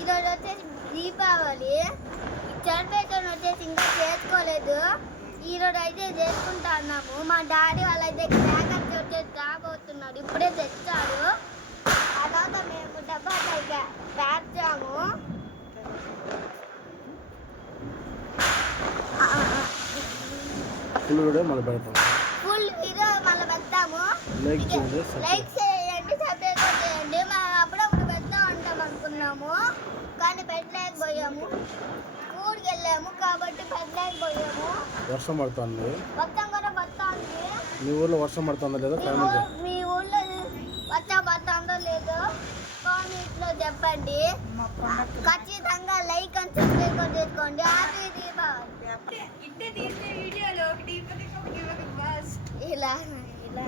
ఈరోజు వచ్చేసి దీపావళి. సెలబ్రేషన్ వచ్చేసి ఇంకా చేసుకోలేదు. ఈరోజు అయితే చేసుకుంటున్నాము. మా డాడీ వాళ్ళైతే క్రాకర్స్ వచ్చేసి రాబోతున్నాడు. ఇప్పుడే తెచ్చాడు. ఆ తర్వాత మేము డబ్బా పేర్చాము. ఫుల్ వీడియో మళ్ళీ పెడతాము. లైక్ చేయండి, సబ్స్క్రైబ్ చేయండి. మనం అప్పుడప్పుడు పెడతా ఉంటాం అనుకున్నాము, కానీ పెట్టలేకపోయాము. ఊరికి వెళ్ళాము కాబట్టి పెట్టలేకపోయాము. వర్షం పడుతుంది. వర్షం కూడా పడుతుంది. మీ ఊర్లో వర్షం పడుతుందా లేదా? మీ ఊర్లో వర్షం పడుతుందో లేదో కామెంట్లో చెప్పండి. ఖచ్చితంగా లైక్ అని సబ్స్క్రైబ్ చేసుకోండి. హ్యాపీ దీపావళి. ఇలా ఇలా